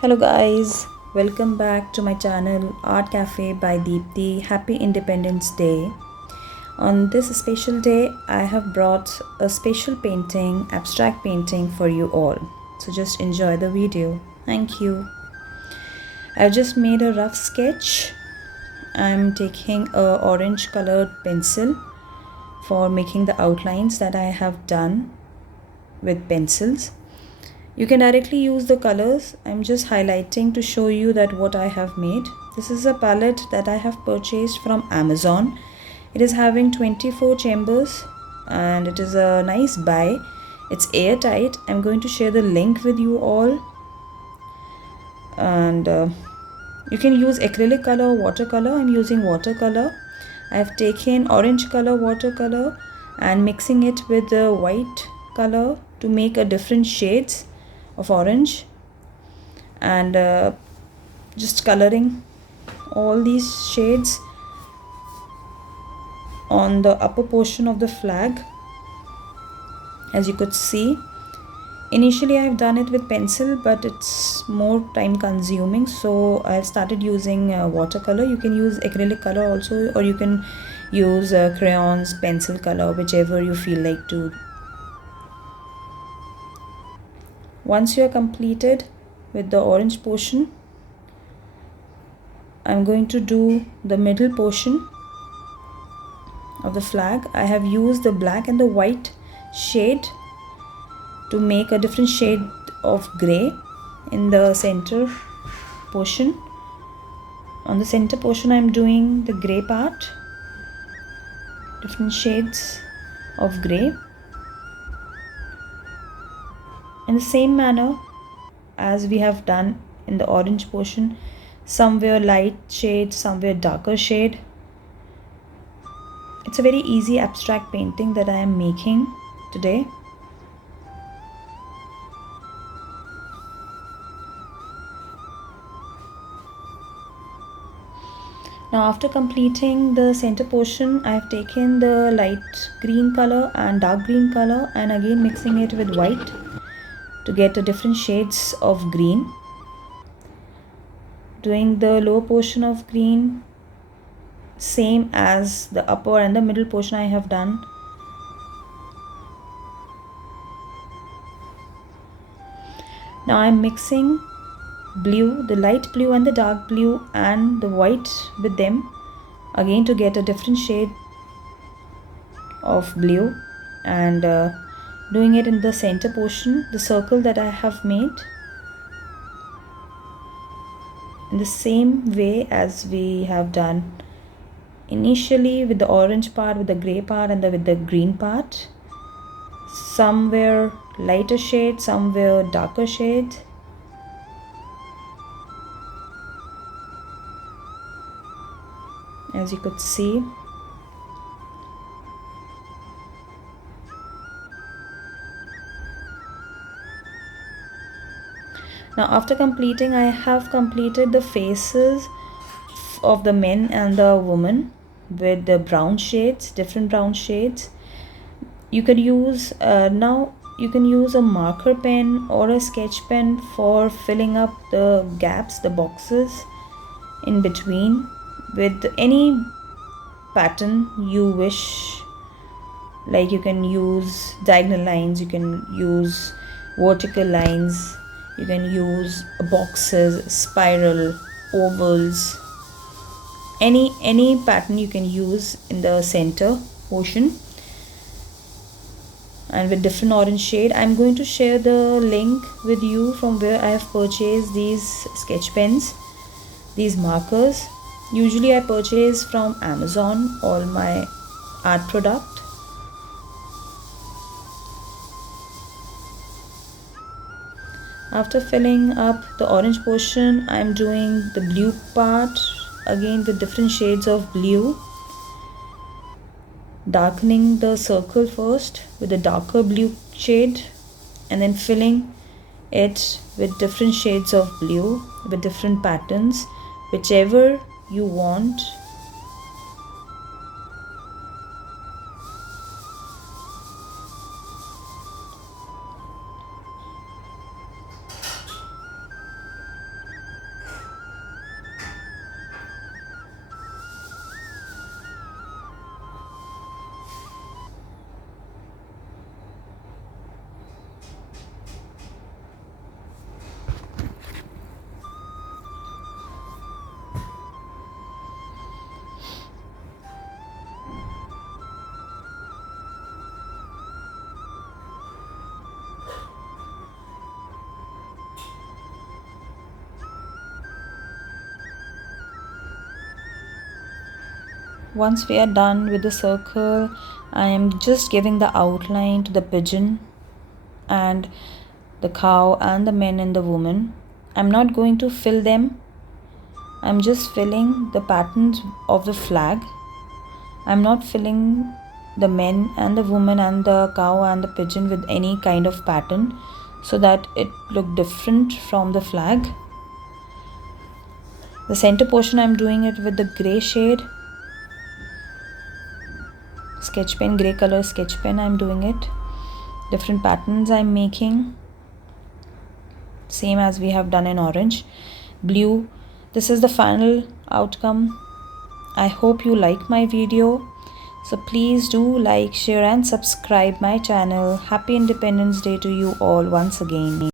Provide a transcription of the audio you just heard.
Hello guys, welcome back to my channel Art Cafe by Deepthi. Happy Independence Day. On this special day, I have brought a special painting, abstract painting for you all. So just enjoy the video. Thank you. I've just made a rough sketch. I'm taking a orange colored pencil for making the outlines that I have done with pencils. You can directly use the colors. I'm just highlighting to show you that what I have made. This is a palette that I have purchased from Amazon. It is having 24 chambers and it is a nice buy. It's airtight. I'm going to share the link with you all. And you can use acrylic color or watercolor. I'm using watercolor. I have taken orange color watercolor and mixing it with the white color to make a different shades of orange, and just coloring all these shades on the upper portion of the flag. As you could see, initially I have done it with pencil, but it's more time consuming, so I have started using watercolor. You can use acrylic color also, or you can use crayons, pencil color, whichever you feel like to. Once you are completed with the orange portion, I'm going to do the middle portion of the flag. I have used the black and the white shade to make a different shade of gray in the center portion. On the center portion, I'm doing the gray part, different shades of gray. In the same manner as we have done in the orange portion, somewhere light shade, somewhere darker shade. It's a very easy abstract painting that I am making today. Now after completing the center portion, I have taken the light green color and dark green color and again mixing it with white to get a different shades of green. Doing the lower portion of green same as the upper and the middle portion I have done. Now I am mixing blue, the light blue and the dark blue and the white with them again to get a different shade of blue, and doing it in the center portion, the circle that I have made, in the same way as we have done initially with the orange part, with the gray part and with the green part. Somewhere lighter shade, somewhere darker shade. As you could see, now after completing, I have completed the faces of the men and the woman with the brown shades, different brown shades. You could use now you can use a marker pen or a sketch pen for filling up the gaps, the boxes in between with any pattern you wish. Like you can use diagonal lines, you can use vertical lines, you can use boxes, spiral, ovals, any pattern you can use in the center portion. And with different orange shade, I'm going to share the link with you from where I have purchased these sketch pens, these markers. Usually I purchase from Amazon all my art product. After filling up the orange portion, I'm doing the blue part again with different shades of blue, darkening the circle first with a darker blue shade and then filling it with different shades of blue with different patterns, whichever you want. once we are done with the circle, I am just giving the outline to the pigeon and the cow and the men and the woman. I'm not going to fill them. I'm just filling the patterns of the flag. I'm not filling the men and the woman and the cow and the pigeon with any kind of pattern so that it look different from the flag. The center portion I'm doing it with the gray shade, sketch pen, gray color sketch pen. I'm doing it. Different patterns I'm making, same as we have done in orange, blue. This is the final outcome. I hope you like my video. So please do like, share and subscribe my channel. Happy Independence Day to you all once again.